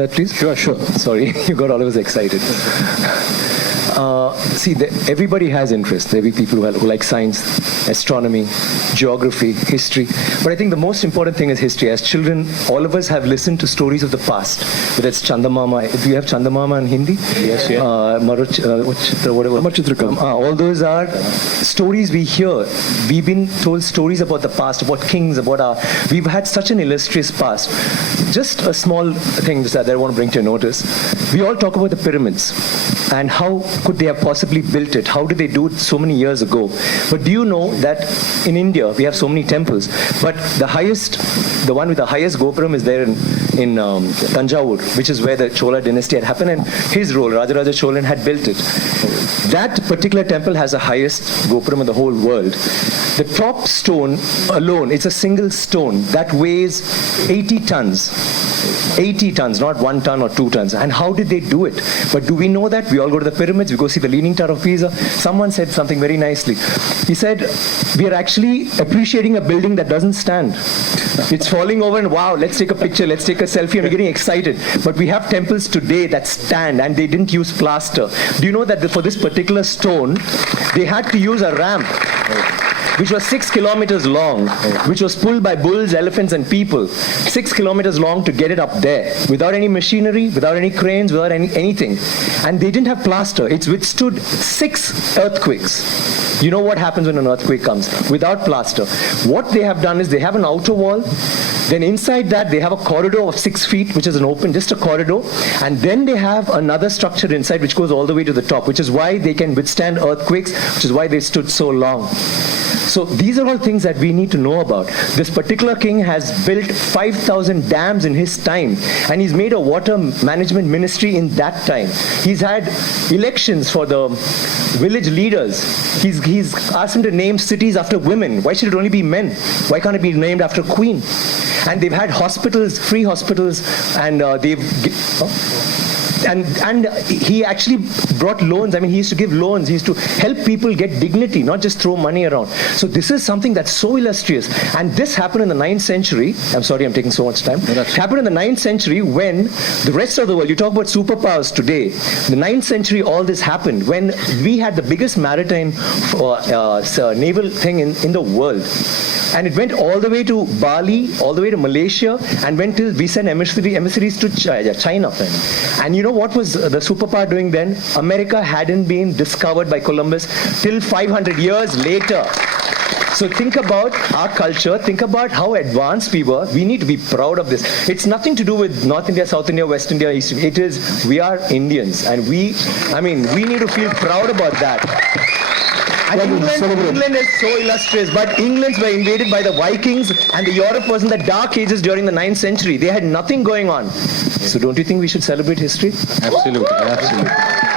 That please? Sure. Sorry, you got all of us excited. Everybody has interest. There will be people who like science, astronomy, geography, history. But I think the most important thing is history. As children, all of us have listened to stories of the past. Whether it's Chandamama. Do you have Chandamama in Hindi? Yes, yeah. Amachitrakam. All those are stories we hear. We've been told stories about the past, about kings, we've had such an illustrious past. Just a small thing that I want to bring to your notice. We all talk about the pyramids and how could they have possibly built it? How did they do it so many years ago? But do you know that in India we have so many temples, but the one with the highest Gopuram is there in Tanjavur, which is where the Chola dynasty had happened, and his role, Rajaraja Cholan, had built it. That particular temple has the highest Gopuram in the whole world. The top stone alone, it's a single stone that weighs 80 tons. 80 tons, not 1 ton or 2 tons. And how did they do it? But do we know that? We all go to the pyramids, we go see the Leaning Tower of Pisa. Someone said something very nicely. He said, we are actually appreciating a building that doesn't stand. It's falling over and wow, let's take a picture, let's take a selfie, and we're getting excited. But we have temples today that stand and they didn't use plaster. Do you know that for this particular stone, they had to use a ramp, which was 6 kilometers long, which was pulled by bulls, elephants, and people. 6 kilometers long to get it up there, without any machinery, without any cranes, without anything. And they didn't have plaster. It's withstood 6 earthquakes. You know what happens when an earthquake comes? Without plaster. What they have done is they have an outer wall. Then inside that, they have a corridor of 6 feet, which is an open, just a corridor. And then they have another structure inside, which goes all the way to the top, which is why they can withstand earthquakes, which is why they stood so long. So these are all things that we need to know about. This particular king has built 5,000 dams in his time, and he's made a water management ministry in that time. He's had elections for the village leaders. He's asked them to name cities after women. Why should it only be men? Why can't it be named after queen? And they've had hospitals, free hospitals, and And he actually brought loans. I mean, he used to give loans. He used to help people get dignity, not just throw money around. So this is something that's so illustrious. And this happened in the 9th century. I'm sorry, I'm taking so much time. It happened in the 9th century when the rest of the world, you talk about superpowers today, the 9th century, all this happened when we had the biggest maritime naval thing in the world. And it went all the way to Bali, all the way to Malaysia, and went till we sent emissaries to China. And you know what was the superpower doing then? America hadn't been discovered by Columbus till 500 years later. So think about our culture, think about how advanced we were. We need to be proud of this. It's nothing to do with North India, South India, West India, East India. It is, we are Indians, and we need to feel proud about that. And England is so illustrious, but England were invaded by the Vikings, and the Europe was in the dark ages during the 9th century. They had nothing going on. So don't you think we should celebrate history? Absolutely.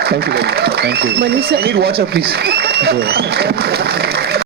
Thank you very much. Thank you. I need water, please.